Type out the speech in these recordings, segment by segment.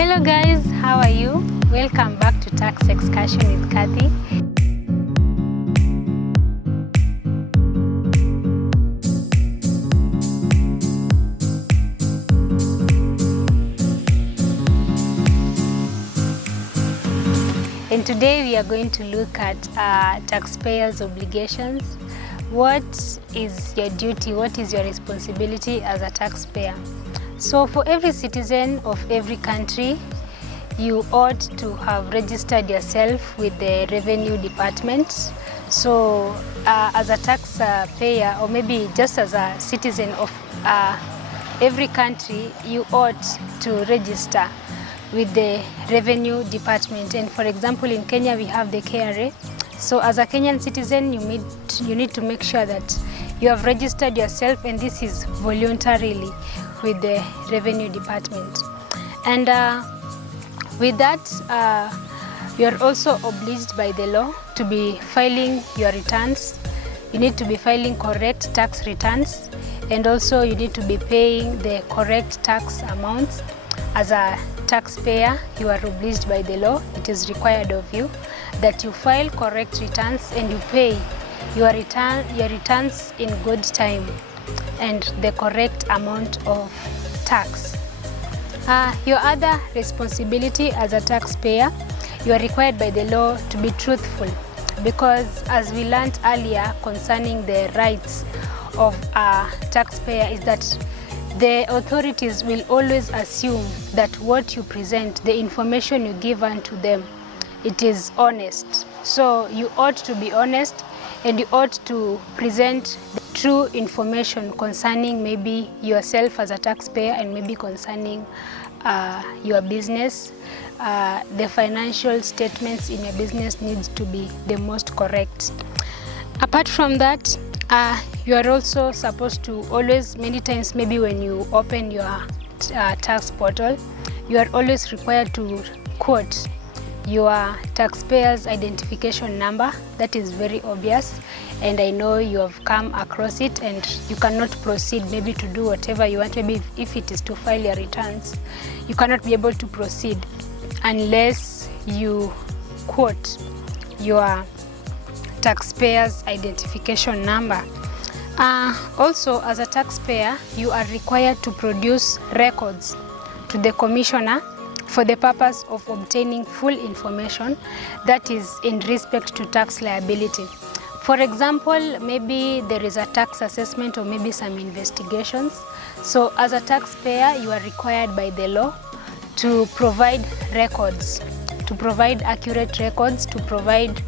Hello guys, how are you? Welcome back to Tax Excursion with Kathy. And today we are going to look at taxpayers' obligations. What is your duty? What is your responsibility as a taxpayer? So for every citizen of every country, you ought to have registered yourself with the revenue department. So as a taxpayer, or maybe just as a citizen of every country, you ought to register with the revenue department. And for example, in Kenya, we have the KRA. So as a Kenyan citizen, you need to make sure that you have registered yourself, and this is voluntarily with the revenue department. And with that, you are also obliged by the law to be filing your returns. You need to be filing correct tax returns, and also you need to be paying the correct tax amounts. As a taxpayer, you are obliged by the law. It is required of you that you file correct returns and you pay your returns in good time and the correct amount of tax. Your other responsibility as a taxpayer, you are required by the law to be truthful, because as we learned earlier concerning the rights of a taxpayer is that the authorities will always assume that what you present, the information you give unto them, it is honest. So you ought to be honest, and you ought to present the true information concerning maybe yourself as a taxpayer, and maybe concerning your business. The financial statements in your business needs to be the most correct. Apart from that, you are also supposed to always, many times maybe when you open your tax portal, you are always required to quote your taxpayer's identification number. That is very obvious, and I know you have come across it, and you cannot proceed maybe to do whatever you want. Maybe if it is to file your returns, you cannot be able to proceed unless you quote your taxpayer's identification number. Also, as a taxpayer, you are required to produce records to the commissioner for the purpose of obtaining full information that is in respect to tax liability. For example, maybe there is a tax assessment or maybe some investigations. So as a taxpayer, you are required by the law to provide records, to provide accurate records, to provide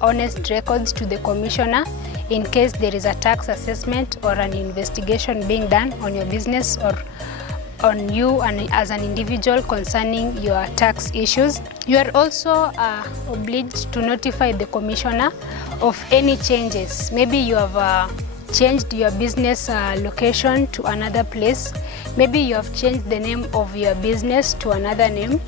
honest records to the commissioner in case there is a tax assessment or an investigation being done on your business or on you and as an individual concerning your tax issues. You are also obliged to notify the commissioner of any changes. Maybe you have changed your business location to another place. Maybe you have changed the name of your business to another name.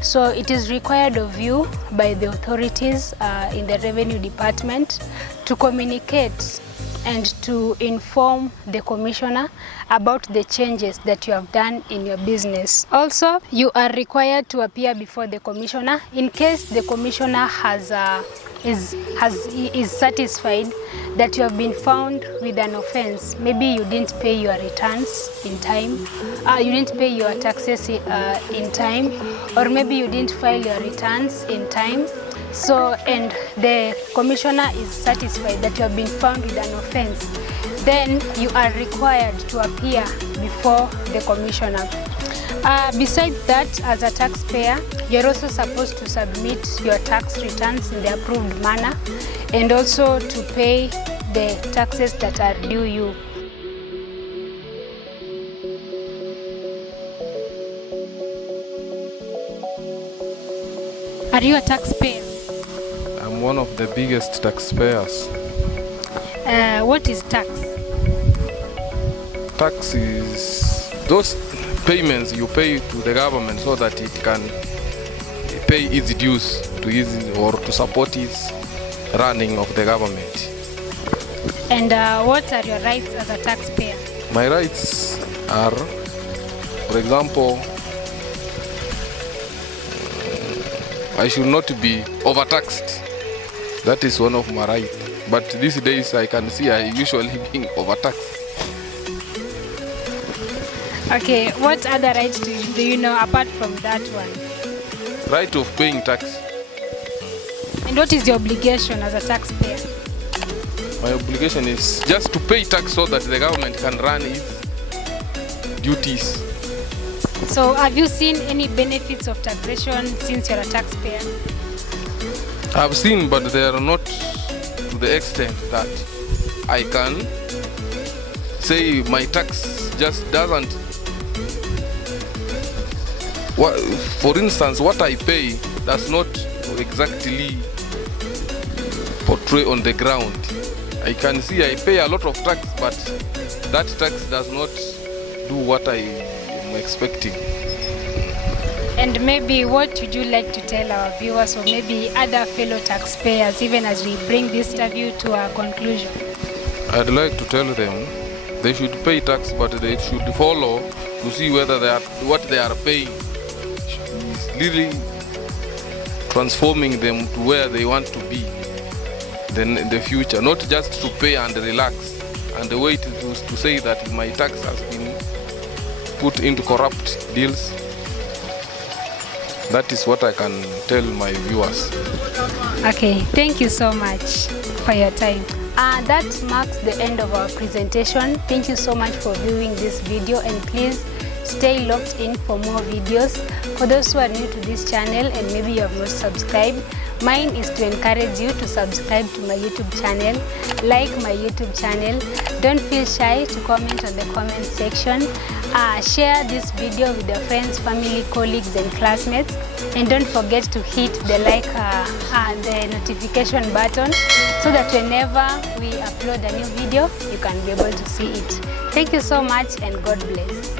So it is required of you by the authorities in the revenue department to communicate and to inform the commissioner about the changes that you have done in your business. Also, you are required to appear before the commissioner in case the commissioner is satisfied that you have been found with an offense. Maybe you didn't pay your returns in time, you didn't pay your taxes in time, or maybe you didn't file your returns in time. So, and the commissioner is satisfied that you have been found with an offense, then you are required to appear before the commissioner. Besides that, as a taxpayer, you're also supposed to submit your tax returns in the approved manner, and also to pay the taxes that are due you. Are you a taxpayer? I'm one of the biggest taxpayers. What is tax? Tax is those payments you pay to the government so that it can pay its dues or to support its running of the government. And what are your rights as a taxpayer? My rights are, for example, I should not be overtaxed. That is one of my rights. But these days I can see I usually being overtaxed. Okay, what other rights do you know apart from that one? Right of paying tax. And what is your obligation as a taxpayer? My obligation is just to pay tax so that the government can run its duties. So have you seen any benefits of taxation since you're a taxpayer? I've seen, but they are not to the extent that I can say my tax just doesn't. For instance, what I pay does not exactly portray on the ground. I can see I pay a lot of tax, but that tax does not do what I am expecting. And maybe what would you like to tell our viewers, or maybe other fellow taxpayers, even as we bring this interview to a conclusion? I'd like to tell them they should pay tax, but they should follow to see whether what they are paying is really transforming them to where they want to be then in the future, not just to pay and relax and wait to say that my tax has been put into corrupt deals. That is what I can tell my viewers. Okay, thank you so much for your time. That marks the end of our presentation. Thank you so much for viewing this video, and please stay locked in for more videos. For those who are new to this channel and maybe you have not subscribed, mine is to encourage you to subscribe to my YouTube channel, like my YouTube channel. Don't feel shy to comment on the comment section. Share this video with your friends, family, colleagues and classmates, and don't forget to hit the the notification button so that whenever we upload a new video you can be able to see it. Thank you so much and God bless.